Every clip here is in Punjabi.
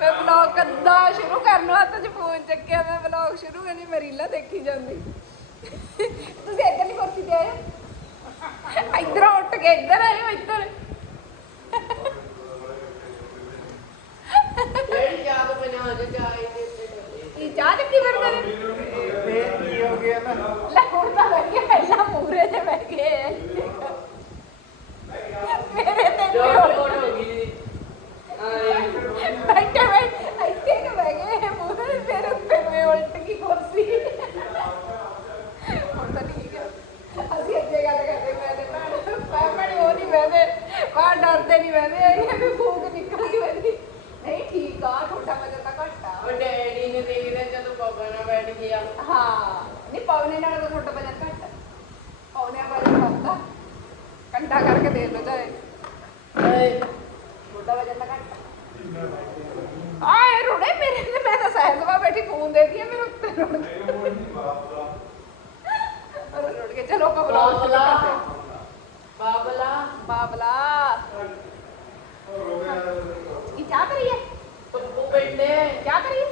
ਮੈਂ ਵਲੌਗ ਕਦਾਂ ਸ਼ੁਰੂ ਕਰਨ ਹੱਥ 'ਚ ਫੋਨ ਚੱਕਿਆ ਮੈਂ ਵਲੌਗ ਸ਼ੁਰੂ ਕਰਨੀ ਮੈਂ ਰੀਲਾਂ ਦੇਖੀ ਜਾਂਦੀ। ਤੁਸੀਂ ਇੱਧਰ ਨਹੀਂ ਕੁਰਸੀ ਤੇ ਆਏ ਇੱਧਰ ਉੱਠ ਕੇ ਇੱਧਰ ਆਏ ਹੋ ਇੱਧਰ। ਜਿਹੜੀ ਯਾਦ ਬਣਾ ਦੇ ਤੇ ਕੀ ਚਾਹ ਚੱਕੀ ਫਿਰਦੇ ਨੇ ਫੇਰ ਕੀ ਹੋ ਗਿਆ ਨਾ ਲੈ ਹੁਣ ਤਾਂ ਬਹਿ ਗਏ ਪਹਿਲਾਂ ਮੂਰੇ ਤੇ ਬਹਿ ਗਏ ਮੇਰੇ ਤੇ ਜੋ ਕੋਟ ਹੋ ਗਈ ਆਏ ਬੈਠੇ ਬੈਠੇ ਇੱਥੇ ਕਿ ਬਹਿ ਗਏ ਮੂਰੇ ਫਿਰ ਉੱਤੇ ਮੈਂ ਉਲਟ ਗਈ ਕੁਰਸੀ ਹੁਣ ਤਾਂ ਠੀਕ ਹੈ ਅਸੀਂ ਅੱਗੇ ਗੱਲ ਕਰਦੇ ਮੈਂ ਤੇ ਭੈਣ ਮੈਂ ਭੈਣ ਉਹ ਨਹੀਂ ਬਹਿਦੇ ਬਾਹਰ ਡਰਦੇ ਨਹੀਂ ਬਹਿਦੇ ਇਹ ਵੀ ਫੂਕ ਨਿਕਲ ਗਈ ਮੇਰੀ ਨਹੀਂ ਠੀਕ ਆ ਤੁਹਾਡਾ ਵਜਨ ਤਾਂ ਘੱਟ ਆ ਉਹ ਡੈਡੀ ਨੇ ਦੇਖਦੇ ਜਦੋਂ ਬਾਬਾ ਨਾਲ ਬੈਠ ਗਿਆ ਹਾਂ ਨਹੀਂ ਪੌਣੇ ਨਾਲ ਤਾਂ ਤੁਹਾਡਾ ਵਜਨ ਘੱਟ ਆ ਪੌਣੇ ਵਜਨ ਵੱਧਦਾ ਕੰਡਾ ਕਰਕੇ ਦੇ ਲਓ ਚਾਹੇ ਏ ਤੁਹਾਡਾ ਵਜਨ ਤਾਂ ਘੱਟ ਆ ਆਏ ਰੁੜੇ ਮੇਰੇ ਤੇ ਮੈਂ ਤਾਂ ਸਹਿਜਵਾ ਬੈਠੀ ਫੋਨ ਦੇ ਦਿਆ ਮੇਰੇ ਉੱਤੇ ਰੁੜ ਅਰੇ ਚਲੋ ਬਾਬਲਾ। ਬਾਬਲਾ। ਚਾਹ ਕਰੀਏ ਚਾਹ ਕਰੀਏ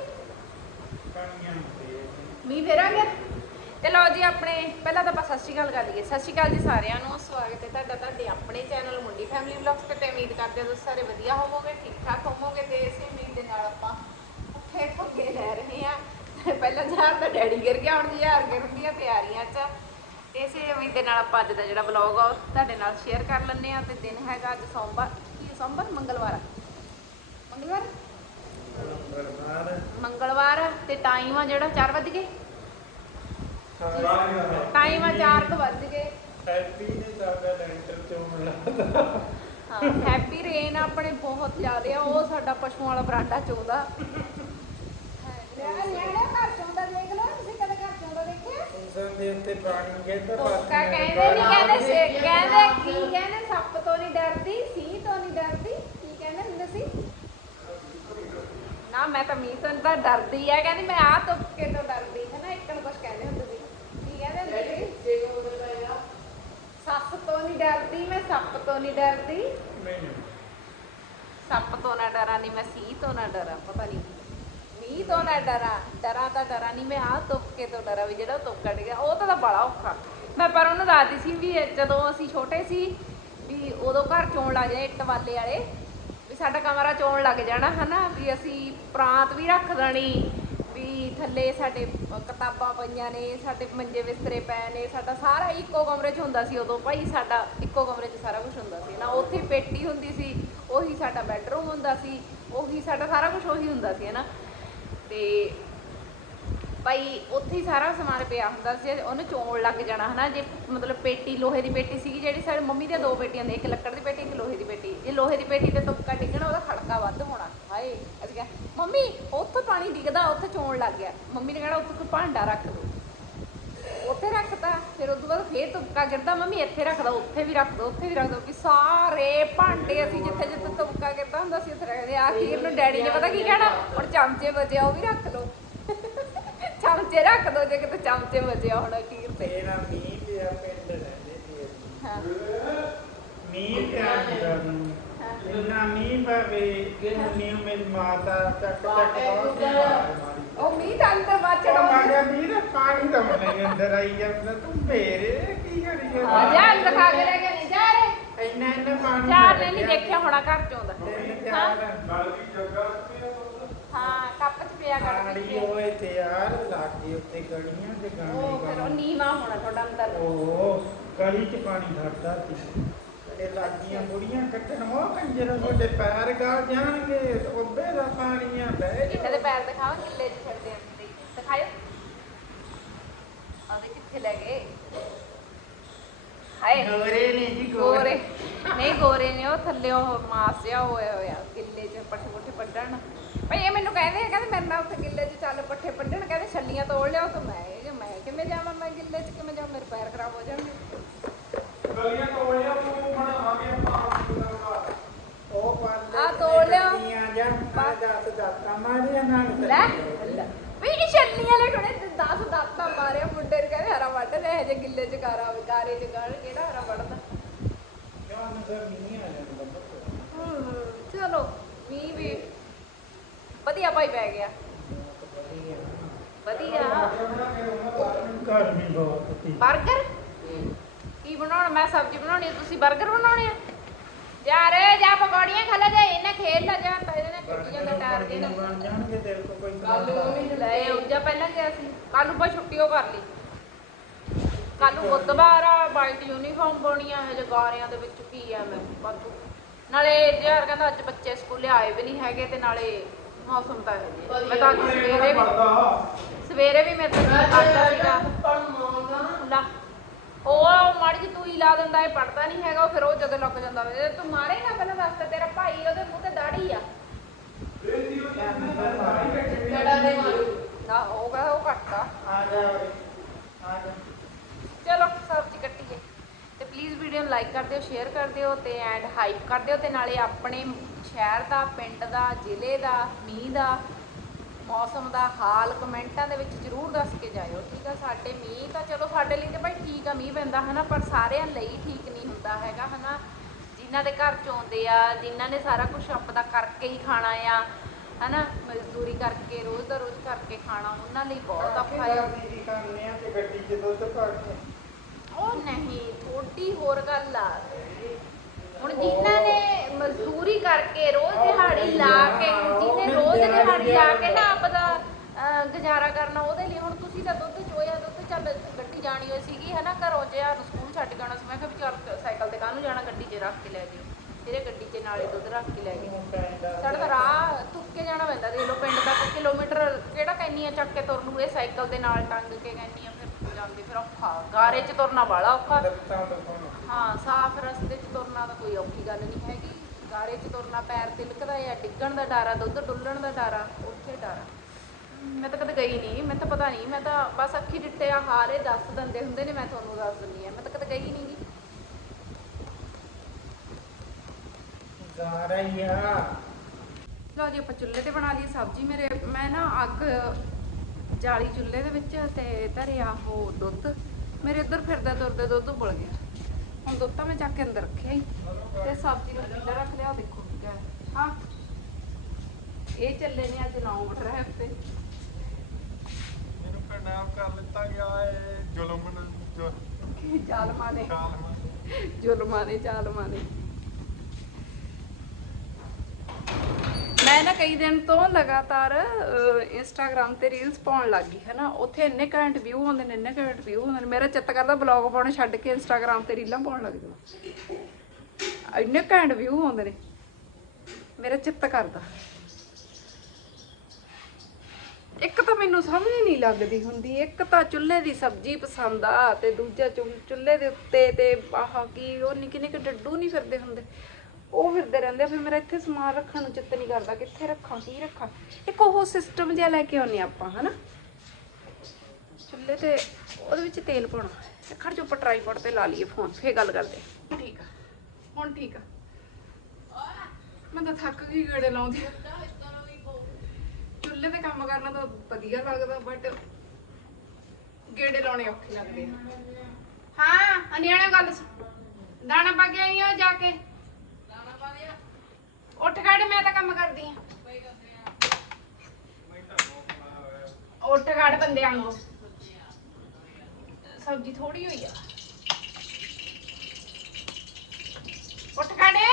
ਗਿਆ ਤੇ ਲਓ ਜੀ ਆਪਣੇ ਪਹਿਲਾਂ ਤਾਂ ਆਪਾਂ ਸਤਿ ਸ਼੍ਰੀ ਅਕਾਲ ਕਰ ਲਈਏ। ਸਤਿ ਸ਼੍ਰੀ ਅਕਾਲ ਜੀ ਸਾਰਿਆਂ ਨੂੰ। ਸਵਾਗਤ ਹੈ ਤੁਹਾਡਾ ਤੁਹਾਡੇ ਆਪਣੇ ਚੈਨਲ ਮੁੰਡੀ ਫੈਮਿਲੀ ਵਲੌਗਸ ਤੇ। ਤੇ ਉਮੀਦ ਕਰਦੇ ਹਾਂ ਤੁਸੀਂ ਸਾਰੇ ਵਧੀਆ ਹੋਵੋਗੇ ਠੀਕ ਠਾਕ ਹੋਵੋਗੇ ਤੇ ਇਸੇ ਉਮੀਦ ਦੇ ਨਾਲ ਆਪਾਂ ਉੱਥੇ ਠੱਗੇ ਲੈ ਰਹੇ ਆ ਤੇ ਪਹਿਲਾਂ ਜਹਾਰ ਦਾ ਡੈਡੀ ਗਿਰ ਗਿਆ ਹੁਣ ਜਹਾਰ ਗਿਰਨ ਦੀਆਂ ਤਿਆਰੀਆਂ 'ਚ। ਤੇ ਇਸੇ ਉਮੀਦ ਦੇ ਨਾਲ ਆਪਾਂ ਅੱਜ ਦਾ ਜਿਹੜਾ ਵਲੌਗ ਆ ਉਹ ਤੁਹਾਡੇ ਨਾਲ ਸ਼ੇਅਰ ਕਰ ਲੈਂਦੇ ਆ ਤੇ ਦਿਨ ਹੈਗਾ ਅੱਜ ਸੋਮਵਾਰ। ਕੀ ਸੋਮਵਾਰ? ਮੰਗਲਵਾਰ? ਮੰਗਲਵਾਰ? ਮੰਗਲਵਾਰ ਤੇ ਟਾਈਮ ਆ ਜਿਹੜਾ 4 ਵਜ ਗਏ? ਟਾਈਮ ਆ 4 ਵੱਜ ਗਏ। ਹੈਪੀ ਨੇ ਸਾਡਾ ਲੈਂਟਰ ਚੋਂ ਮਿਲਾ ਹਾਂ ਹੈਪੀ ਰੇਨ ਆਪਣੇ ਬਹੁਤ ਜ਼ਿਆਦਾ ਆ ਉਹ ਸਾਡਾ ਪਸ਼ੂਆਂ ਵਾਲਾ ਬਰਾਂਡਾ ਚੋਦਾ। ਨਿਆਣੇ ਘਰ ਚੋਂਦਾ ਦੇਖ ਲਓ ਤੁਸੀਂ ਕਦੇ ਘਰ ਚੋਂਦਾ ਦੇਖਿਆ ਇੰਸਾਨ ਦੇ ਉੱਤੇ ਪਾਣੀ ਗਿਰਦਾ ਤੋਕਾ ਕਹਿੰਦੇ ਨਹੀਂ ਕਹਿੰਦੇ ਸੇ ਕਹਿੰਦੇ ਕੀ ਕਹਿੰਦੇ? ਸੱਪ ਤੋਂ ਨਹੀਂ ਡਰਦੀ ਸੀ ਤੋਂ ਨਹੀਂ ਡਰਦੀ। ਕੀ ਕਹਿੰਦੇ ਹੁੰਦੇ ਸੀ? ਨਾ ਮੈਂ ਤਾਂ ਮੀਂਹ ਤੋਂ ਤਾਂ ਡਰਦੀ ਆ। ਕਹਿੰਦੀ ਮੈਂ ਆ ਤੁਪਕੇ ਤੋਂ ਡਰਦੀ ਹੈ ਨਾ ਇੱਕ ਨੂੰ ਕੁਝ ਕਹਿੰਦੇ ਹੁੰਦੇ ਸੀ। ਕੀ ਕਹਿੰਦੇ ਹੁੰਦੇ ਸੀ? ਜੇ ਕੋ ਬਦਲਾਇਆ ਸੱਪ ਤੋਂ ਨਹੀਂ ਡਰਦੀ ਮੈਂ ਸੱਪ ਤੋਂ ਨਹੀਂ ਡਰਦੀ। ਮੈਨੂੰ ਸੱਪ ਤੋਂ ਨਾ ਡਰਾਂ ਨਹੀਂ ਮੈਂ ਸੀ ਤੋਂ ਨਾ ਡਰਾਂ ਪਤਾ ਨਹੀਂ ਕੀ ਤੋਂ ਨਾ ਡਰਾਂ ਡਰਾਂ ਤਾਂ ਡਰਾਂ ਨਹੀਂ ਮੈਂ ਆ ਤੁਪਕੇ ਤੋਂ ਡਰਾਂ ਵੀ, ਜਿਹੜਾ ਤੁਪਕਾ ਡਿੱਗਿਆ ਉਹ ਤਾਂ ਬੜਾ ਔਖਾ। ਮੈਂ ਪਰ ਉਹਨੂੰ ਦੱਸਦੀ ਸੀ ਵੀ ਜਦੋਂ ਅਸੀਂ ਛੋਟੇ ਸੀ, ਵੀ ਉਦੋਂ ਘਰ ਚੋਣ ਲੱਗ ਜਾਏ ਇੱਟ ਵਾਲੇ ਵਾਲੇ, ਵੀ ਸਾਡਾ ਕਮਰਾ ਚੋਣ ਲੱਗ ਜਾਣਾ, ਹਨਾ? ਵੀ ਅਸੀਂ ਪ੍ਰਾਂਤ ਵੀ ਰੱਖ ਦੇਣੀ, ਵੀ ਥੱਲੇ ਸਾਡੇ ਕਿਤਾਬਾਂ ਪਈਆਂ ਨੇ, ਸਾਡੇ ਮੰਜੇ ਬਿਸਤਰੇ ਪਏ ਨੇ, ਸਾਡਾ ਸਾਰਾ ਇੱਕੋ ਕਮਰੇ 'ਚ ਹੁੰਦਾ ਸੀ ਉਦੋਂ। ਭਾਈ ਸਾਡਾ ਇੱਕੋ ਕਮਰੇ 'ਚ ਸਾਰਾ ਕੁਝ ਹੁੰਦਾ ਸੀ, ਨਾ? ਉੱਥੇ ਪੇਟੀ ਹੁੰਦੀ ਸੀ, ਉਹੀ ਸਾਡਾ ਬੈੱਡਰੂਮ ਹੁੰਦਾ ਸੀ, ਉਹੀ ਸਾਡਾ ਸਾਰਾ ਕੁਝ ਉਹੀ ਹੁੰਦਾ ਸੀ, ਹਨਾ? ਤੇ ਭਾਈ ਉੱਥੇ ਹੀ ਸਾਰਾ ਸਮਾਨ ਪਿਆ ਹੁੰਦਾ ਸੀ ਉਹਨੂੰ ਚੋਣ ਲੱਗ ਜਾਣਾ, ਹਨਾ? ਜੇ ਮਤਲਬ ਪੇਟੀ, ਲੋਹੇ ਦੀ ਪੇਟੀ ਸੀਗੀ ਜਿਹੜੀ, ਸਾਡੇ ਮੰਮੀ ਦੀਆਂ ਦੋ ਪੇਟੀਆਂ ਨੇ ਇੱਕ ਲੱਕੜ ਦੀ ਪੇਟੀ, ਇੱਕ ਲੋਹੇ ਦੀ ਪੇਟੀ। ਜੇ ਲੋਹੇ ਦੀ ਪੇਟੀ ਤੇ ਤੁਪਕਾ ਡਿੱਗਣਾ, ਉਹਦਾ ਖੜਕਾ ਵੱਧ ਹੋਣਾ। ਹਾਏ, ਅਸੀਂ ਕਿਹਾ, ਮੰਮੀ, ਉੱਥੇ ਪਾਣੀ ਡਿੱਗਦਾ, ਉੱਥੇ ਚੋਣ ਲੱਗ ਗਿਆ। ਮੰਮੀ ਨੇ ਕਹਿਣਾ, ਉੱਥੇ ਕੋਈ ਭਾਂਡਾ ਰੱਖ ਦੋ। ਫਿਰ ਤੋਂ ਬਾਅਦ ਫੇਰ ਤੁਪਕਾ ਗਿਰਦਾ ਮੰਮੀ ਇੱਥੇ ਰੱਖ ਦੋ ਉੱਥੇ ਵੀ ਰੱਖ ਦੋ ਉੱਥੇ ਵੀ ਰੱਖ ਦੋ ਕਿ ਸਾਰੇ ਭਾਂਡੇ ਅਸੀਂ ਜਿੱਥੇ ਜਿੱਥੇ ਤੁਪਕਾ ਗਿਰਦਾ ਹੁੰਦਾ ਸੀ ਉੱਥੇ ਰੱਖਦੇ ਆਖੀਰ ਨੂੰ ਡੈਡੀ ਨੇ ਪਤਾ ਕੀ ਕਹਿਣਾ? ਹੁਣ ਚਮਚੇ ਬਚਿਆ ਉਹ ਵੀ ਰੱਖ ਲਓ ਚਮਚੇ ਰੱਖ ਦੋ ਜੇ ਕਿਤੇ ਚਮਚੇ ਬਚਿਆ ਹੁਣ ਅਖੀਰ ਤੇ। ਤੇਰਾ ਮੀਂਹ ਪਿਆ ਪਿੰਡ ਰਹਿੰਦੇ ਸੀ ਅਸੀਂ। ਹਾਂ। ਮੀਂਹ ਪਿਆ ਹੁੰਦਾ ਨੂੰ। ਇੰਨਾ ਮੀਂਹ ਪਵੇ ਕਿ ਮੰਮੀ ਨੂੰ ਮੇਰੀ ਮਾਤਾ ਚੱਕ ਚੱਕ ਬਹੁਤ ਮਾਰੀ ਉਹ ਮੀਂਹ ਦਾ ਅੰਦਰ ਵਾਚੜਾ ਮਾਰਿਆ ਵੀਰ ਪਾਣੀ ਤਾਂ ਮੇਰੇ ਅੰਦਰ ਆਈ ਜਾਂਦਾ। ਤੂੰ ਮੇਰੇ ਕੀ ਕਰੀ ਹਾਂ ਜਾ ਅੰਦਰ ਖਾ ਕੇ ਰਹਿ ਗਿਆ ਨਹੀਂ ਜਾ ਰੇ ਇੰਨਾ ਇੰਨਾ ਪਾਣੀ ਚਾਰ ਨੇ ਨਹੀਂ ਦੇਖਿਆ ਹੋਣਾ ਘਰ ਚੋਂ ਦਾ ਤਿੰਨ ਹਾਂ। ਚਾਰ ਹਾਂ ਕੱਪ ਚ ਪਿਆ ਕਰ ਪਾਣੀ ਹੋਏ ਤੇ ਯਾਰ ਲਾਗੇ ਉੱਤੇ ਗੜੀਆਂ ਤੇ ਉਹ ਫਿਰ ਉਹ ਗਾਣੇ ਨੀਵਾ ਹੋਣਾ ਤੁਹਾਡਾ ਅੰਦਰ। ਉਹ ਗਲੀ ਚ ਪਾਣੀ ਖੜਦਾ ਸੀ। ਤੇ ਲਾਗੀਆਂ ਬੁੜੀਆਂ ਕੱਟਣ ਉਹ ਕੰਜਰ ਤੁਹਾਡੇ ਪੈਰ ਗਾਲ ਜਾਣਗੇ ਉੱਬੇ ਦਾ ਪਾਣੀਆਂ ਬਹਿ ਇਹਨਾਂ ਦੇ ਪੈਰ ਦਿਖਾਵਾਂ ਕਿੱਲੇ 'ਚ ਫਿਰਦੇ ਆਂ ਤੇ ਦਿਖਾਇਓ। ਆਦੇ ਕਿੱਥੇ ਲੈ ਗਏ। ਹਾਏ। ਗੋਰੇ ਨੇ ਜੀ ਗੋਰੇ। ਨਹੀਂ ਗੋਰੇ ਨੇ ਉਹ ਥੱਲੇ ਉਹ ਮਾਸ ਜਿਹਾ ਹੋਇਆ ਹੋਇਆ ਕਿੱਲੇ 'ਚ ਪੱਠੇ ਪੁੱਠੇ ਵੱਢਣ। ਭਈ ਇਹ ਮੈਨੂੰ ਕਹਿੰਦੇ ਆ, ਕਹਿੰਦੇ ਮੇਰੇ ਨਾਲ ਉੱਥੇ ਕਿੱਲੇ 'ਚ ਚੱਲ ਪੱਠੇ ਵੱਢਣ ਕਹਿੰਦੇ ਛੱਲੀਆਂ ਤੋੜ ਲਿਆਓ ਤਾਂ। ਮੈਂ ਇਹ ਮੈਂ ਕਿਵੇਂ ਜਾਵਾਂ? ਮੈਂ ਕਿੱਲੇ 'ਚ ਕਿਵੇਂ ਜਾਵਾਂ? ਮੇਰੇ ਪੈਰ ਖਰਾਬ ਹੋ ਜਾਣਗੇ। ਗਲੀਆਂ ਤੂੰ ਪਾਸ ਉਹ ਪੰਜ ਤੋੜ ਲਿਓ। ਜਾਂ ਮੈਂ ਦੱਸ ਦਾਤਾ ਮਾਰਿਆ ਨਾਲ ਲੈ ਵੀ ਇਹ ਛੱਲੀਆਂ ਲੈ ਕੋਣੇ 10 ਦਾਤਾ ਮਾਰਿਆ ਮੁੰਡੇ ਨੂੰ ਕਹਿੰਦੇ ਹਰਾ ਵੱਢ ਲੈ ਜੇ ਗਿੱਲੇ 'ਚ ਕਾਰਾ ਕਾਰੇ 'ਚ ਗੜ ਕਿਹੜਾ ਹਰਾ ਵੱਢਦਾ ਕਿਉਂ ਨਜ਼ਰ ਨਹੀਂ ਆ ਜਾਂਦਾ ਬੱਚਾ ਚਲ ਪੈ ਗਿਆ ਵਧੀਆ ਗਰਮੀ ਬਹੁਤ ਸੀ 버ਗਰ ਕੀ ਬਣਾਉਣਾ ਮੈਂ ਸਬਜ਼ੀ ਬਣਾਉਣੀ ਆ, ਤੁਸੀਂ 버ਗਰ ਬਣਾਉਣੇ ਆ? ਜਾ ਰੇ ਜਾ ਪਕੌੜੀਆਂ ਖਾ ਲੈ ਜਾ ਇਹਨੇ ਖੇਡ ਲੈ ਜਾ ਤਾਂ ਇਹਨੇ ਕੁੱਟੀ ਜਾਂਦਾ ਟਾਰ ਦੇ ਬਣ ਨਾਲ ਜਾਣਗੇ ਤੇਰੇ ਕੋਲ ਕੋਈ ਕੱਲ ਨੂੰ ਵੀ ਲੈ ਉੱਜਾ ਪਹਿਲਾਂ ਗਿਆ ਸੀ। ਕੱਲ ਨੂੰ ਬਾ ਛੁੱਟੀ ਉਹ ਕਰ ਲਈ। ਕੱਲ ਨੂੰ ਬੁੱਧਵਾਰ ਆ ਵਾਈਟ ਯੂਨੀਫਾਰਮ ਪਾਉਣੀ ਆ ਹਜੇ ਗਾਰਿਆਂ ਦੇ ਵਿੱਚ ਕੀ ਆ ਮੈਂ ਬਾਤੂ ਨਾਲੇ ਯਾਰ ਕਹਿੰਦਾ ਅੱਜ ਬੱਚੇ ਸਕੂਲੇ ਆਏ ਵੀ ਨਹੀਂ ਹੈਗੇ ਤੇ ਨਾਲੇ ਮੌਸਮ ਤਾਂ ਹੈ ਮੈਂ ਤਾਂ ਸਵੇਰੇ ਵੀ ਸਵੇਰੇ ਵੀ ਮੇਰੇ ਤੋਂ ਕਰਦਾ ਸੀਗਾ। ਲਾ। ਉਹ ਮਾੜੀ ਜਿਹੀ ਤੂੰ ਹੀ ਲਾ ਦਿੰਦਾ ਇਹ ਪੜਦਾ ਨਹੀਂ ਹੈਗਾ ਉਹ ਫਿਰ ਉਹ ਜਦੋਂ ਲੱਗ ਜਾਂਦਾ ਵੇ। ਤੂੰ ਮਾਰੇ ਨਾ ਪਹਿਲਾਂ ਦੱਸ ਤੇਰਾ ਭਾਈ ਉਹਦੇ ਮੂੰਹ ਤੇ ਦਾੜੀ ਆ। ਕਿਹੜਾ ਦੇ ਮਾਰੂ ਨਾ ਉਹ ਕਹਿੰਦਾ ਉਹ ਘੱਟਾ ਆ ਜਾ ਆ ਜਾ। ਚਲੋ ਸਬਜ਼ੀ ਕੱਟੀਏ। ਤੇ ਪਲੀਜ਼ ਵੀਡੀਓ ਨੂੰ ਲਾਈਕ ਕਰ ਦਿਓ ਸ਼ੇਅਰ ਕਰ ਦਿਓ ਤੇ ਐਂਡ ਹਾਈਪ ਕਰ ਦਿਓ ਤੇ ਨਾਲੇ ਆਪਣੇ ਸ਼ਹਿਰ ਦਾ ਪਿੰਡ ਦਾ ਜ਼ਿਲ੍ਹੇ ਦਾ ਮੀਂਹ ਦਾ ਮੌਸਮ ਦਾ ਹਾਲ ਕਮੈਂਟਾਂ ਦੇ ਵਿੱਚ ਜਰੂਰ ਦੱਸ ਕੇ ਜਾਇਓ ਠੀਕ ਆ? ਸਾਡੇ ਮੀਂਹ ਤਾਂ ਚਲੋ ਸਾਡੇ ਲਈ ਤੇ ਭਾਈ ਠੀਕ ਆ ਮੀਂਹ ਪੈਂਦਾ ਹਨਾ ਪਰ ਸਾਰਿਆਂ ਲਈ ਠੀਕ ਨਹੀਂ ਹੁੰਦਾ ਹੈਗਾ ਹਨਾ? ਜਿਨ੍ਹਾਂ ਦੇ ਘਰ ਚ ਆਉਂਦੇ ਆ ਜਿਨ੍ਹਾਂ ਨੇ ਸਾਰਾ ਕੁਝ ਆਪਦਾ ਕਰਕੇ ਹੀ ਖਾਣਾ ਆ ਹਨਾ? ਮਜ਼ਦੂਰੀ ਕਰਕੇ ਰੋਜ਼ ਦਾ ਰੋਜ਼ ਕਰਕੇ ਖਾਣਾ ਉਹਨਾਂ ਲਈ ਬਹੁਤ ਔਖਾ ਆ। ਅਸੀਂ ਕੀ ਕਰਨੇ ਆ ਤੇ ਗੱਡੀ 'ਚ ਦੁੱਧ ਪਾ ਕੇ। ਉਹ ਨਹੀਂ ਥੋੜੀ ਹੋਰ ਗੱਲ ਆ। ਹੁਣ ਜਿਨ੍ਹਾਂ ਨੇ ਮਜ਼ਦੂਰੀ ਕਰਕੇ ਰੋਜ਼ ਦਿਹਾੜੀ ਲਾ ਕੇ ਜਿਹਨੇ ਰੋਜ਼ ਦਿਹਾੜੀ ਲਾ ਕੇ ਨਾ ਆਪਦਾ ਗੁਜ਼ਾਰਾ ਕਰਨਾ ਉਹਦੇ ਲਈ ਹੁਣ ਤੁਸੀਂ ਤਾਂ ਦੁੱਧ ਚੋਇਆ ਦੁੱਧ ਚੱਲ ਗੱਡੀ ਜਾਣੀ ਹੋਈ ਸੀਗੀ ਹਨਾ ਘਰੋਂ ਜਿਆ ਨੂੰ ਸਕੂਲ ਛੱਡ ਕੇ ਆਉਣਾ ਸੀ ਮੈਂ ਕਿਹਾ ਵੀ ਚੱਲ ਸਾਈਕਲ ਤੇ ਕਾਹਨੂੰ ਜਾਣਾ ਗੱਡੀ 'ਚ ਰੱਖ ਕੇ ਲੈ ਜਿਓ ਤੇਰੇ ਗੱਡੀ 'ਚ ਨਾਲੇ ਦੁੱਧ ਰੱਖ ਕੇ ਲੈ ਗਏ। ਸਾਡਾ ਤਾਂ ਰਾਹ ਤੁੱਕ ਕੇ ਜਾਣਾ ਪੈਂਦਾ ਦੇਖ ਲਓ ਪਿੰਡ ਤੱਕ ਕਿਲੋਮੀਟਰ ਕਿਹੜਾ ਕਹਿੰਨੀ ਆ ਚੱਕ ਕੇ ਤੁਰਨ ਨੂੰ ਇਹ ਸਾਈਕਲ ਦੇ ਨਾਲ ਟੰਗ ਕੇ ਕਹਿੰਨੀ ਆ ਫਿਰ ਜਾਂਦੇ ਫਿਰ ਔਖਾ ਗਾਰੇ 'ਚ ਤੁਰਨਾ ਵਾਲਾ ਔਖਾ। ਹਾਂ ਸਾਫ਼ ਰਸਤੇ 'ਚ ਤੁਰਨਾ ਤਾਂ ਕੋਈ ਔਖੀ ਗੱਲ ਨਹੀਂ ਹੈਗੀ। ਗਾਰੇ 'ਚ ਤੁਰਨਾ ਪੈਰ ਤਿਲਕਦਾ ਆ ਡਿੱਗਣ ਦਾ ਡਰ ਆ ਦੁੱਧ ਡੁੱਲਣ ਦਾ ਡਰ ਆ ਉੱਥੇ ਡਰ ਆ। ਮੈਂ ਤਾਂ ਕਦੇ ਗਈ ਨਹੀਂ ਮੈਂ ਤਾਂ ਪਤਾ ਨਹੀਂ ਮੈਂ ਤਾਂ ਬਸ ਅੱਖੀ ਡਿੱਟੇ ਆ ਹਾਰੇ ਦੱਸ ਦਿੰਦੇ ਹੁੰਦੇ ਨੇ ਮੈਂ ਤੁਹਾਨੂੰ ਦੱਸ ਦਿੰਦੀ ਆ ਮੈਂ ਤਾਂ ਕਦੇ ਗਈ ਨਹੀਂ ਗੀ। ਆ। ਲਓ ਜੀ ਆਪਾਂ ਚੁੱਲ੍ਹੇ ਤੇ ਬਣਾ ਲਈ ਸਬਜ਼ੀ। ਮੇਰੇ ਮੈਂ ਨਾ ਅੱਗ ਜਾਲੀ ਚੁੱਲ੍ਹੇ ਦੇ ਵਿੱਚ ਤੇ ਧਰਿਆ ਉਹ ਦੁੱਧ। ਮੇਰੇ ਇੱਧਰ ਫਿਰਦਾ ਤੁਰਦਾ ਦੁੱਧ ਉਬਲ ਗਿਆ। ਹੁਣ ਦੁੱਧ ਤਾਂ ਮੈਂ ਚੱਕ ਕੇ ਅੰਦਰ ਰੱਖਿਆ ਹੀ ਤੇ ਸਬਜ਼ੀ ਨੂੰ ਪੀਲਾ ਰੱਖ ਲਿਆ ਉਹ ਦੇਖੋ ਕੀ ਹੈ ਹਾਂ। ਇਹ ਚੱਲੇ ਨੇ ਅੱਜ ਨੌ ਡਰਾਈਵ ਤੇ ਮੈਨੂੰ ਕਡਨੈਪ ਕਰ ਲਿੱਤਾ ਗਿਆ ਏ ਜ਼ੁਲਮ ਨਾਲ ਜ਼ਾਲਮਾਂ ਨੇ। ਜ਼ਾਲਮਾਂ। ਜ਼ੁਲਮਾਂ ਨੇ ਜ਼ਾਲਮਾਂ ਨੇ। ਮੈਂ ਨਾ ਕਈ ਦਿਨ ਤੋਂ ਲਗਾਤਾਰ ਇੰਸਟਾਗ੍ਰam ਤੇ ਰੀਲਸ ਪਾਉਣ ਲੱਗ ਗਈ ਹੈ ਉੱਥੇ ਇੰਨੇ ਘੈਂਟ ਵਿਊ ਆਉਂਦੇ ਨੇ, ਇੰਨੇ ਘੈਂਟ ਵਿਊ ਆਉਂਦੇ ਨੇ, ਮੇਰਾ ਚਿੱਤ ਕਰਦਾ ਬਲੌਗ ਪਾਉਣਾ ਛੱਡ ਕੇ ਇੰਸਟਾਗ੍ਰam ਤੇ ਰੀਲਾਂ ਪਾਉਣ ਲੱਗ ਜਾਵਾਂ। ਇੰਨੇ ਘੈਂਟ ਵਿਊ ਆਉਂਦੇ ਨੇ, ਮੇਰਾ ਚਿੱਤ ਕਰਦਾ। ਇੱਕ ਤਾਂ ਮੈਨੂੰ ਸਮਝ ਹੀ ਨਹੀਂ ਲੱਗਦੀ ਹੁੰਦੀ, ਇੱਕ ਤਾਂ ਚੁੱਲ੍ਹੇ ਦੀ ਸਬਜ਼ੀ ਪਸੰਦ ਆ ਤੇ ਦੂਜਾ ਚੁ- ਚੁੱਲ੍ਹੇ ਦੇ ਉੱਤੇ ਤੇ ਆਹ ਕੀ, ਉਹ ਨਿੱਕੇ ਨਿੱਕੇ ਡੱਡੂ ਨਹੀਂ ਫਿਰਦੇ ਹੁੰਦੇ। ਉਹ ਫਿਰਦੇ ਰਹਿੰਦੇ ਆ, ਫਿਰ ਮੇਰਾ ਇੱਥੇ ਸਮਾਨ ਰੱਖਣ ਨੂੰ ਚਿੱਤ ਨਹੀਂ ਕਰਦਾ ਕਿੱਥੇ ਰੱਖਾਂ ਕੀ ਰੱਖਾਂ। ਇੱਕ ਉਹ ਸਿਸਟਮ ਜਿਹਾ ਲੈ ਕੇ ਆਉਨੇ ਆਪਾਂ ਹਨਾ? ਚੁੱਲ੍ਹੇ ਤੇ ਉਹਦੇ ਵਿੱਚ ਤੇਲ ਪਾਉਣਾ। ਤੇ ਖੜ ਜੋ ਆਪਾਂ ਤੇ ਲਾ ਲਈਏ ਫੋਨ ਫੇਰ ਗੱਲ ਕਰਦੇ ਹਾਂ। ਠੀਕ ਆ ਹੁਣ ਠੀਕ ਆ। ਮੈਂ ਤਾਂ ਥੱਕ ਗਈ ਗੇੜੇ ਲਾਉਂਦੀ। ਚੁੱਲ੍ਹੇ ਤੇ ਕੰਮ ਕਰਨਾ ਤਾਂ ਵਧੀਆ ਲੱਗਦਾ ਬਟ ਗੇੜੇ ਲਾਉਣੇ ਔਖੇ ਲੱਗਦੇ ਆ। ਹਾਂ ਅਨਿਆਣੇ ਗੱਲ ਸੁਣ। ਦਾਣਾ ਪਾ ਕੇ ਆਈ ਆ ਜਾ ਕੇ। ਉੱਠ ਖੜ ਮੈਂ ਤਾਂ ਕੰਮ ਕਰਦੀ ਆ ਉੱਠ ਖੜ ਬੰਦੇ ਵਾਂਗੂ ਸਬਜ਼ੀ ਥੋੜੀ ਹੋਈ ਆ ਉੱਠ ਖੜੇ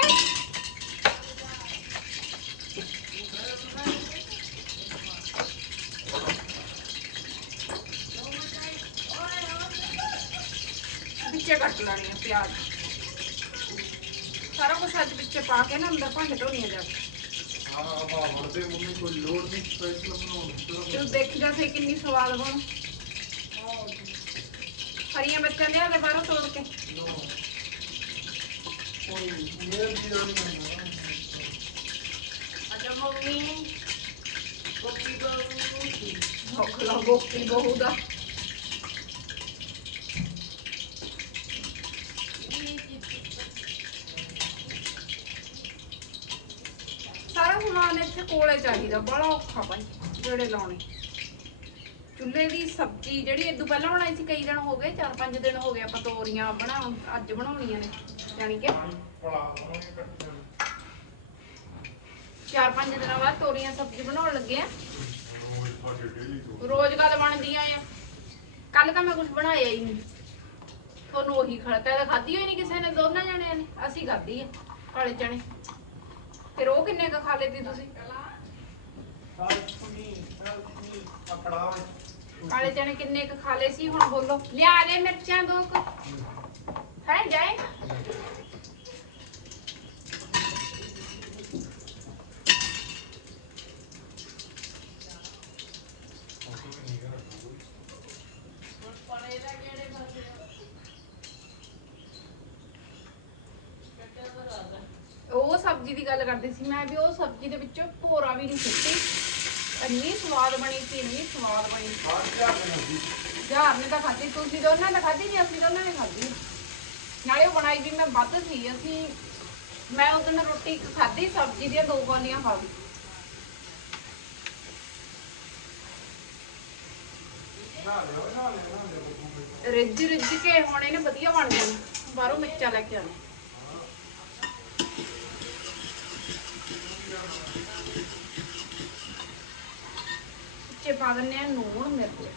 ਵਿੱਚੇ ਕੱਟ ਲੈਣੀ ਆ ਪਿਆਜ਼ ਸਾਰਾ ਕੁਝ ਅੱਜ ਵਿੱਚੇ ਪਾ ਕੇ ਨਾ ਅੰਦਰ ਭਾਂਡੇ ਧੋਣੀਆਂ ਜਾ ਕੇ ਹਾਂ ਹਾਂ ਵਰਦੇ ਮੰਮੀ ਕੋਈ ਲੋੜ ਨਹੀਂ ਸਪੈਸ਼ਲ ਬਣਾਉਣ ਦੀ ਤੂੰ ਦੇਖਦਾ ਸੀ ਕਿੰਨੀ ਸਵਾਦ ਬਣ ਹਰੀਆਂ ਬੱਚਾ ਲਿਆ ਦੇ ਬਾਹਰੋਂ ਤੋੜ ਕੇ ਕੋਈ ਮੇਰ ਦੀ ਲੋੜ ਨਹੀਂ ਅੱਛਾ ਮੰਮੀ ਗੋਪੀ ਬਹੂ ਭੁੱਖ ਲਾ ਗੋਪੀ ਬਹੂ ਦਾ ਸਾਰਾ ਸਮਾਨ ਇੱਥੇ ਕੋਲੇ ਚਾਹੀਦਾ, ਬੜਾ ਔਖਾ ਭਾਈ ਜਿਹੜੇ ਲਾਉਣੇ। ਚੁੱਲ੍ਹੇ ਦੀ ਸਬਜ਼ੀ ਜਿਹੜੀ ਇਦੋਂ ਪਹਿਲਾਂ ਬਣਾਈ ਸੀ, ਕਈ ਦਿਨ ਹੋ ਗਏ 4-5 ਦਿਨ ਹੋ ਗਏ, ਆਪਾਂ ਤੋਰੀਆਂ ਬਣਾ, ਅੱਜ ਬਣਾਉਣੀਆਂ ਨੇ, ਯਾਨੀ ਕਿ। ਪੜਾ ਉਹਨੇ ਕੱਟਿਆ ਚਾਰ ਪੰਜ ਦਿਨਾਂ ਬਾਅਦ ਤੋਰੀਆਂ ਸਬਜ਼ੀ ਬਣਾਉਣ ਲੱਗੇ ਆ। ਰੋਜ਼ ਗੱਲ ਬਣਦੀਆਂ ਆ। ਕੱਲ ਤਾਂ ਮੈਂ ਕੁਝ ਬਣਾਇਆ ਹੀ ਨਹੀਂ। ਤੁਹਾਨੂੰ ਉਹੀ ਖੜਤਾ ਤਾਂ ਖਾਧੀ ਹੋਈ ਨਹੀਂ ਕਿਸੇ ਨੇ, ਦੋਨਾਂ ਜਣਿਆਂ ਨੇ, ਅਸੀਂ ਖਾਧੀ ਆ, ਕਾਲੇ ਚਣੇ ਫਿਰ ਉਹ ਕਿੰਨੇ ਕੁ ਖਾ ਲਏ ਤੁਸੀਂ? ਕਾਲੇ ਚਣੇ ਕਿੰਨੇ ਕੁ ਖਾ ਲਏ ਸੀ, ਹੁਣ ਬੋਲੋ। ਲਿਆ ਦੇ ਮਿਰਚਾਂ ਦੋ ਕੁ। ਹੈ ਜਾਏ। ਉਹ ਸਬਜ਼ੀ ਦੀ ਗੱਲ ਕਰਦੇ ਸੀ ਮੈਂ ਵੀ, ਉਹ ਸਬਜ਼ੀ ਦੇ ਵਿੱਚ ਭੋਰਾ ਵੀ ਨਹੀਂ ਸੁੱਟੀ। ਇੰਨੀ ਸਵਾਦ ਬਣੀ ਸੀ ਇੰਨੀ ਸਵਾਦ ਬਣੀ ਜਹਾਰ ਨੇ ਤਾਂ ਖਾਧੀ ਤੁਸੀਂ ਦੋਨਾਂ ਨੇ ਖਾਧੀ ਨਹੀਂ ਅਸੀਂ ਦੋਨਾਂ ਨੇ ਖਾਧੀ। ਨਾਲੇ ਉਹ ਬਣਾਈ ਵੀ ਮੈਂ ਵੱਧ ਸੀ ਅਸੀਂ ਮੈਂ ਉਹ ਦਿਨ ਰੋਟੀ ਖਾਧੀ ਸਬਜ਼ੀ ਦੀਆਂ ਦੋ ਗੋਲੀਆਂ ਖਾ ਗਈ ਰਿੱਝ ਰਿੱਝ ਕੇ ਹੁਣ ਇਹਨੇ ਵਧੀਆ ਬਣ ਜਾਣਾ ਬਾਹਰੋਂ ਮਿਰਚਾਂ ਲੈ ਕੇ ਆਣੇ ਪਾ ਦਿੰਦੇ ਆ ਨੂਣ ਮਿਰਚ।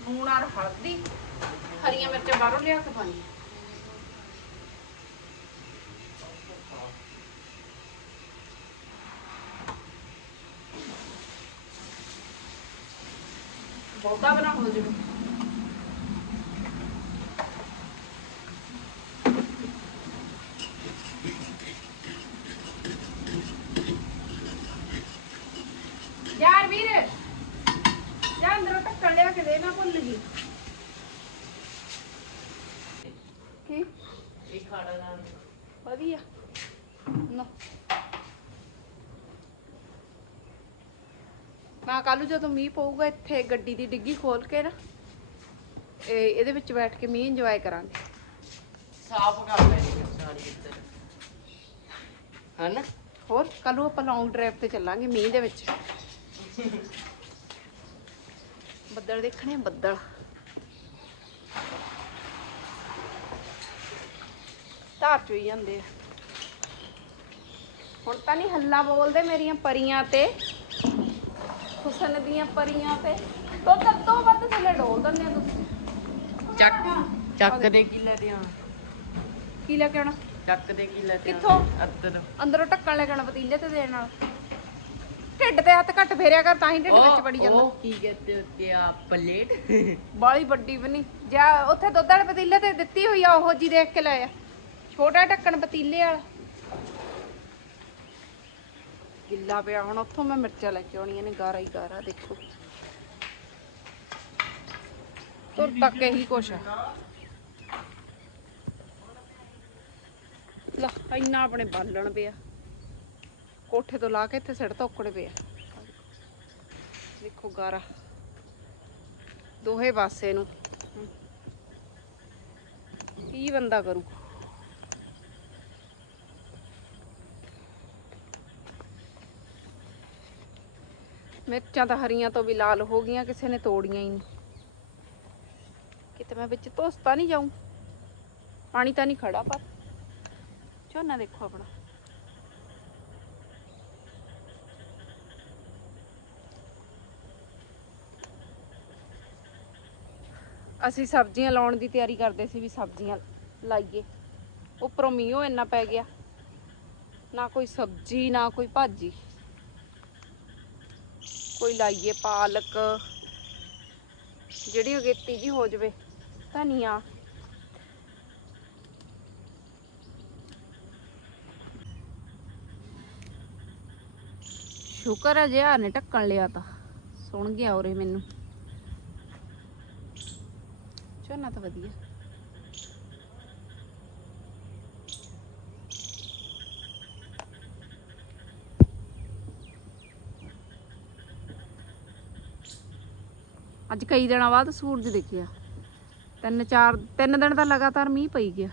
ਨੂਣ ਔਰ ਹਲਦੀ, ਹਰੀਆਂ ਮਿਰਚਾਂ ਬਾਹਰੋਂ ਲਿਆ ਕੇ ਪਾਣੀ ਬਹੁਤਾ ਬਣਾ ਹੋ ਜਾਵੇ ਯਾਰ ਵੀਰ ਯਾਰ ਅੰਦਰੋਂ ਟੱਕਣ ਲਿਆ ਕੇ ਦੇ ਮੈਂ ਭੁੱਲ ਗਈ ਕੀ ਇਹ ਖਾੜਾ ਨਾਲ ਵਧੀਆ ਨਾ ਨਾ ਕੱਲੂ ਜਦੋਂ ਮੀਂਹ ਪਊਗਾ ਇੱਥੇ ਗੱਡੀ ਦੀ ਡਿੱਗੀ ਖੋਲ ਕੇ ਨਾ ਇਹ ਇਹਦੇ ਵਿੱਚ ਬੈਠ ਕੇ ਮੀਂਹ ਇੰਜੋਏ ਕਰਾਂਗੇ। ਸਾਫ਼ ਕਰ ਲੈਣੀ ਸਾਰੀ ਇੱਧਰ। ਹਨਾ? ਹੋਰ ਕੱਲੂ ਆਪਾਂ ਲੌਂਗ ਡਰਾਈਵ ਤੇ ਚੱਲਾਂਗੇ ਮੀਂਹ ਦੇ ਵਿੱਚ। ਬੱਦਲ ਦੇਖਣੇ ਬੱਦਲ। ਧਾਰ ਚੋਈ ਜਾਂਦੇ ਆ। ਹੁਣ ਤਾਂ ਨਹੀਂ ਹੱਲਾ ਬੋਲਦੇ ਮੇਰੀਆਂ ਪਰੀਆਂ ਤੇ। ਹੁਸਨ ਦੀਆਂ ਪਰੀਆਂ ਤੇ ਤੋਂ ਤੱਕ ਤੋਂ ਵੱਧ ਥੱਲੇ ਡੋਲ ਦਿੰਦੇ ਆ ਤੁਸੀਂ। ਚੱਕ ਚੱਕ ਦੇ ਕੀ ਲੈ ਦਿਆਂ ਕੀ ਲੈ ਕੇ ਆਉਣਾ? ਚੱਕ ਦੇ ਕੀ ਲੈ ਦਿਆਂ ਕਿੱਥੋਂ? ਅੱਧਰ ਅੰਦਰੋਂ ਢੱਕਣ ਲੈ ਕੇ ਆਉਣਾ ਪਤੀਲੇ ਤੇ ਦੇਣ ਨਾਲ। ਢਿੱਡ ਤੇ ਹੱਥ ਘੱਟ ਫੇਰਿਆ ਕਰ ਤਾਂ ਹੀ ਢਿੱਡ ਵਿੱਚ ਵੜੀ ਜਾਂਦਾ। ਉਹ ਕੀ ਕਹਤੇ ਹੋਤੇ ਆ ਪਲੇਟ? ਬਾਲੀ ਵੱਡੀ ਵੀ ਨਹੀਂ। ਜਾਂ ਉੱਥੇ ਦੁੱਧ ਵਾਲੇ ਪਤੀਲੇ ਤੇ ਦਿੱਤੀ ਹੋਈ ਆ ਉਹੋ ਜੀ ਦੇਖ ਕੇ ਲੈ ਆ। ਛੋਟਾ ਢੱਕਣ ਪਤੀਲੇ ਵਾਲਾ। ਗਿੱਲਾ ਪਿਆ ਹੁਣ ਉੱਥੋਂ ਮੈਂ ਮਿਰਚਾਂ ਲੈ ਕੇ ਆਉਣੀਆਂ ਨੇ, ਗਾਰਾ ਹੀ ਗਾਰਾ, ਦੇਖੋ। ਤੁਰ ਤੱਕ ਇਹੀ ਕੁਛ ਆ। ਲਾ, ਇੰਨਾ ਆਪਣੇ ਬਾਲਣ ਪਿਆ। ਕੋਠੇ ਤੋਂ ਲਾ ਕੇ ਇੱਥੇ ਸਿਰ ਧੋਕੜੇ ਪਿਆ। ਦੇਖੋ ਗਾਰਾ। ਦੋਹੇ ਪਾਸੇ ਨੂੰ। ਕੀ ਬੰਦਾ ਕਰੂ? ਮਿਰਚਾਂ ਤਾਂ ਹਰੀਆਂ ਤੋਂ ਵੀ ਲਾਲ ਹੋ ਗਈਆਂ, ਕਿਸੇ ਨੇ ਤੋੜੀਆਂ ਹੀ ਨਹੀਂ। ਕਿਤੇ ਮੈਂ ਵਿੱਚ ਧੋਸਤਾ ਨਹੀਂ ਜਾਊਂ? ਪਾਣੀ ਤਾਂ ਨਹੀਂ ਖੜਾ ਪਰ। ਝੋਨਾ ਦੇਖੋ ਆਪਣਾ। ਅਸੀਂ ਸਬਜ਼ੀਆਂ ਲਾਉਣ ਦੀ ਤਿਆਰੀ ਕਰਦੇ ਸੀ ਵੀ ਸਬਜ਼ੀਆਂ ਲਾਈਏ। ਉੱਪਰੋਂ ਮੀਂਹੋਂ ਇੰਨਾ ਪੈ ਗਿਆ। ਨਾ ਕੋਈ ਸਬਜ਼ੀ, ਨਾ ਕੋਈ ਭਾਜੀ। ਕੋਈ ਲਾਈਏ ਪਾਲਕ, ਜਿਹੜੀ ਅਗੇਤੀ ਜੀ ਹੋ ਜਵੇ, ਧਨੀਆ। ਸ਼ੁਕਰ ਹੈ ਜਿਹਾ ਨੇ ਢੱਕਣ ਲਿਆ ਤਾਂ, ਸੁਣ ਗਿਆ ਉਰੇ ਮੈਨੂੰ। ਝੋਨਾ ਤਾਂ ਵਧੀਆ। ਅੱਜ ਕਈ ਦਿਨਾਂ ਬਾਅਦ ਸੂਰਜ ਦਿਖਿਆ। ਤਿੰਨ, ਚਾਰ, ਤਿੰਨ ਦਿਨ ਤਾਂ ਲਗਾਤਾਰ ਮੀਂਹ ਪਈ ਗਿਆ।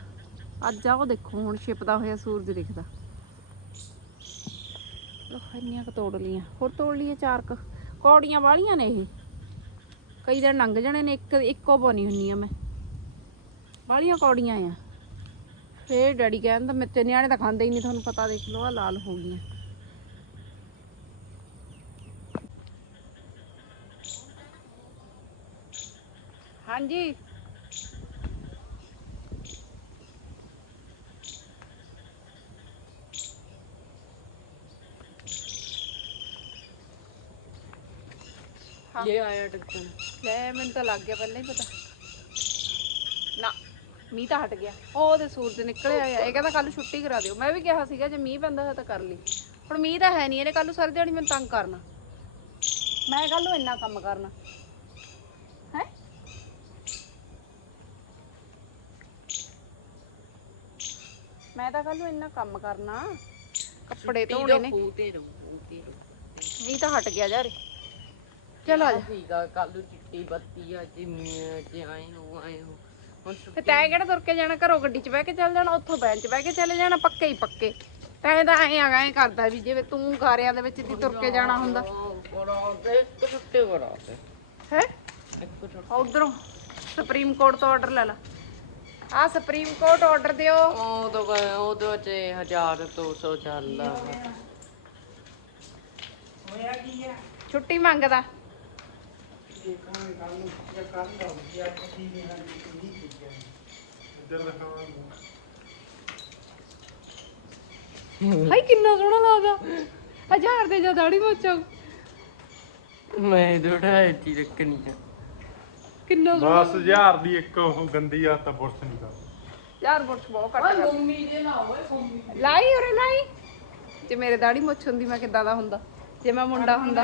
ਅੱਜ ਆ ਉਹ ਦੇਖੋ, ਹੁਣ ਛਿਪਦਾ ਹੋਇਆ ਸੂਰਜ ਦਿਖਦਾ। ਲੋ ਇੰਨੀਆਂ ਕੁ ਤੋੜ ਲੀਆਂ ਹੋਰ ਤੋੜ ਲਈਏ ਚਾਰ ਕੁ। ਕੌੜੀਆਂ ਵਾਲੀਆਂ ਨੇ ਇਹ। ਕਈ ਦਿਨ ਲੰਘ ਜਾਣੇ ਨੇ, ਇੱਕ, ਇੱਕੋ ਬਣੀ ਹੁੰਨੀ ਆ ਮੈਂ। ਵਾਲੀਆਂ ਕੌੜੀਆਂ ਆ। ਫੇਰ ਡੈਡੀ ਕਹਿੰਦਾ, ਮੇਰੇ ਨਿਆਣੇ ਤਾਂ ਖਾਂਦੇ ਹੀ ਨਹੀਂ, ਤੁਹਾਨੂੰ ਪਤਾ ਦੇਖ ਲਓ ਆ ਲਾਲ ਹੋ ਗਈਆਂ। ਹਾਂਜੀ। ਹਾਂ। ਇਹ ਆਇਆ ਟੱਕਣ ਲੈ ਮੈਨੂੰ ਤਾਂ ਲੱਗ ਗਿਆ ਪਹਿਲਾਂ ਹੀ ਪਤਾ। ਨਾ ਮੀਂਹ ਤਾਂ ਹਟ ਗਿਆ। ਉਹ ਉਹਦੇ ਸੂਰਜ ਨਿਕਲਿਆ ਆ ਇਹ ਕਹਿੰਦਾ ਕੱਲ ਛੁੱਟੀ ਕਰਾ ਦਿਓ। ਮੈਂ ਵੀ ਕਿਹਾ ਸੀਗਾ ਜੇ ਮੀਂਹ ਪੈਂਦਾ ਹੋਇਆ ਤਾਂ ਕਰ ਲਈ। ਹੁਣ ਮੀਂਹ ਤਾਂ ਹੈ ਨਹੀਂ। ਇਹਨੇ ਕੱਲ ਨੂੰ ਸਾਰੀ ਦਿਹਾੜੀ ਮੈਨੂੰ ਤੰਗ ਕਰਨਾ। ਮੈਂ ਕੱਲ ਨੂੰ ਇੰਨਾ ਕੰਮ ਕਰਨਾ। ਮੈਂ ਤਾਂ ਕੱਲ ਨੂੰ ਇੰਨਾ ਕੰਮ ਕਰਨਾ। ਕੱਪੜੇ ਧੋਣੇ ਨੇ। ਮੀਂਹ ਤਾਂ ਹਟ ਗਿਆ ਯਾਰ ਚਲ ਆ ਜਾ। ਕੱਲ ਨੂੰ ਚਿੱਟੀ ਬੱਤੀ ਆ ਜੇ ਜੇ ਆਏ ਹੋ ਆਏ ਹੋ। ਹੁਣ ਤੇ ਤੈਂ ਕਿਹੜਾ ਤੁਰ ਕੇ ਜਾਣਾ ਘਰੋਂ ਗੱਡੀ 'ਚ ਬਹਿ ਕੇ ਚੱਲ ਜਾਣਾ ਉੱਥੋਂ ਬੈਂਚ 'ਚ ਬਹਿ ਕੇ ਚਲੇ ਜਾਣਾ ਪੱਕੇ ਹੀ ਪੱਕੇ। ਤੈਂ ਤਾਂ ਐਂ ਆਗਾ ਐਂ ਕਰਦਾ ਵੀ ਜਿਵੇਂ ਤੂੰ ਗਾਰਿਆਂ ਦੇ ਵਿੱਚ ਦੀ ਤੁਰ ਕੇ ਜਾਣਾ ਹੁੰਦਾ। ਤੇ ਇੱਕ ਛੁੱਟੇ ਤੇ ਹੈ? ਉਧਰੋਂ ਸੁਪਰੀਮ ਕੋਰਟ ਤੋਂ ਆਰਡਰ ਲੈ ਲਾ। ਆ ਸੁਪਰੀਮ ਕੋਰਟ ਆਰਡਰ ਦਿਓ। ਉਹ ਤਾਂ ਕ- ਉਹਦੇ ਚ 1000 200 ਚੱਲਦਾ ਹੋਇਆ ਕੀ ਆ? ਛੁੱਟੀ ਮੰਗਦਾ। ਹਾਈ ਕਿੰਨਾ ਸੋਹਣਾ ਲੱਗਦਾ। ਹਜ਼ਾਰ ਦੇ ਜਾ ਦਾੜੀ ਮੋਚਾ। ਮੈਂ ਥੋੜਾ ਇੱਥੇ ਰੱਖਣੀ ਆ। ਕਿੰਨਾ ਸੋਹਣਾ। ਬਸ ਹਜ਼ਾਰ ਦੀ ਇੱਕ ਉਹ ਗੰਦੀ ਆ ਤਾਂ ਬੁਰਸ਼ ਨਹੀਂ ਕਰ ਯਾਰ ਬੁਰਸ਼ ਬਹੁਤ ਘੱਟ ਕਰ ਮੰਮੀ ਦੇ ਨਾ ਓਏ ਮੰਮੀ। ਲਾਈ ਉਰੇ ਲਾਈ। ਜੇ ਮੇਰੇ ਦਾੜੀ ਮੁੱਛ ਹੁੰਦੀ ਮੈਂ ਕਿੱਦਾਂ ਦਾ ਹੁੰਦਾ? ਜੇ ਮੈਂ ਮੁੰਡਾ ਹੁੰਦਾ।